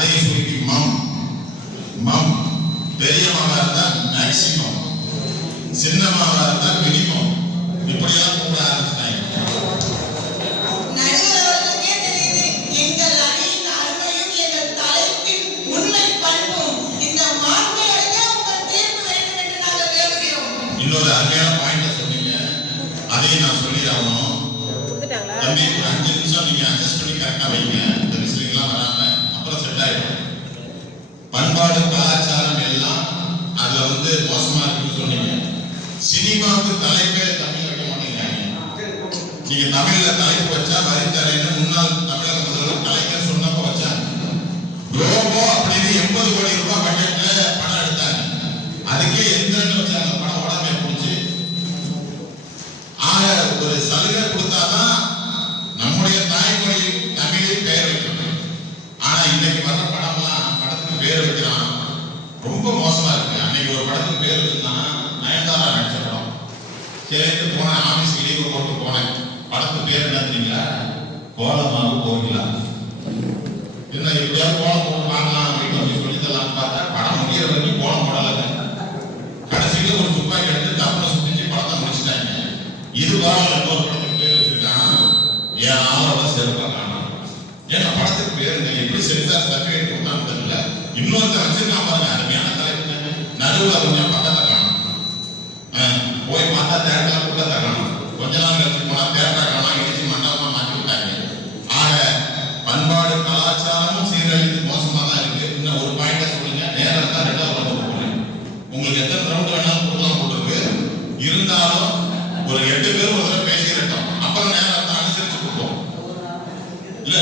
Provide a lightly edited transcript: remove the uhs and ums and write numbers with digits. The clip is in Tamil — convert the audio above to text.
அதையும் சுருக்கி மம். மம் பெரிய மாவா இருந்தா மேக்சிமம், சின்ன மாவா இருந்தா மினிமம். இப்படியெல்லாம் கூப்பிட ஆரம்பிச்சிட்டாங்க. இன்னொரு அருமையான பாயிண்ட் சொன்னீங்க, அதையும் நான் சொல்லிடணும். தம்பி ஒரு 5 நிமிஷம் நீங்க அட்ஜஸ்ட் பண்ணி கரெக்டா வைங்க. இந்த விஷயங்கள்லாம் வராம அப்புறம் செட் ஆயிடும். பண்பாடு கலாச்சாரம் எல்லாம் அதுல மோசமா இருக்குன்னு சொன்னீங்க. சினிமாவுக்கு தலைப்பே தமிழ் வைக்க மாட்டேங்கிறாங்க. நீங்க தமிழ்ல தலைப்பு வச்சா வரித்தலைன்னு முன்னாள் தமிழக முதல்வர் கலைஞர் சொன்னப்ப வச்சாங்க. ரோபோ அப்படின்னு 80 கோடி ரூபாய் பட்ஜெட்ல படம் எடுத்தாங்க. அதுக்கே எந்திரன்னு வச்சாங்க. படம் உடனே போச்சு. ஒரு சலுகை கொடுத்தாதான் நம்முடைய தாய்மொழி தமிழில் பெயர் வைக்கணும். ஆனா இன்னைக்கு வர்ற படம்லாம் படத்துக்கு பேர் வைக்கிறான், ரொம்ப மோசமா இருக்கு. அன்னைக்கு ஒரு படத்துக்கு பேர் வச்சிருந்தாங்க, நயன்தாரா நடிச்ச படம். சரிட்டு போனேன், ஆபீஸ்க்கு லீவு போட்டு போனேன். படத்துக்கு பேர் என்ன தெரியுங்களா? கோலமாவு கோகிலா. என்ன எப்படியாவது கோலம் போட்டு வாங்கலாம் அப்படின்னு சொல்லி தரலாம் பார்த்தா படம் முடிகிற வரைக்கும் கோலம் போடலைங்க. கடைசியில ஒரு துப்பாக்கி எடுத்து தப்புல சுத்திச்சு படத்தை முடிச்சுட்டாங்க. இது பரவாயில்ல, இன்னொரு படத்துக்கு பேர் வச்சிருக்காங்க, என் ஆளோட சிறப்பா காணும். ஏன்னா படத்துக்கு பேருங்க எப்படி சென்சார் சர்டிபிகேட் கொடுத்தான்னு தெரியல. இன்னொருத்த வச்சிருக்கான் பாருங்க, அருமையான தலைப்பு. நடுவில் கொஞ்சம் பக்கத்தை காணும். போய் பார்த்தா தேட்டர்லாம் கூட தரணும். கொஞ்ச நாள் கழிச்சு போனா தேட்டர் காணும், இடிச்சு மண்டபமா மாற்றி விட்டாங்க. ஆக பண்பாடு கலாச்சாரமும் சீரழித்து மோசமா தான் இருக்கு. இன்னும் ஒரு பாயிண்ட சொல்லுங்க, நேரம் தான் 2வது ரவுண்ட் போடுறேன். உங்களுக்கு எத்தனை ரவுண்ட் வேணாலும் கொடுக்கலாம் போட்டுருக்கு. இருந்தாலும் ஒரு 8 பேர் ஒரு தடவை பேசிடட்டும், அப்புறம் நேரத்தை அனுசரிச்சு கொடுப்போம். இல்ல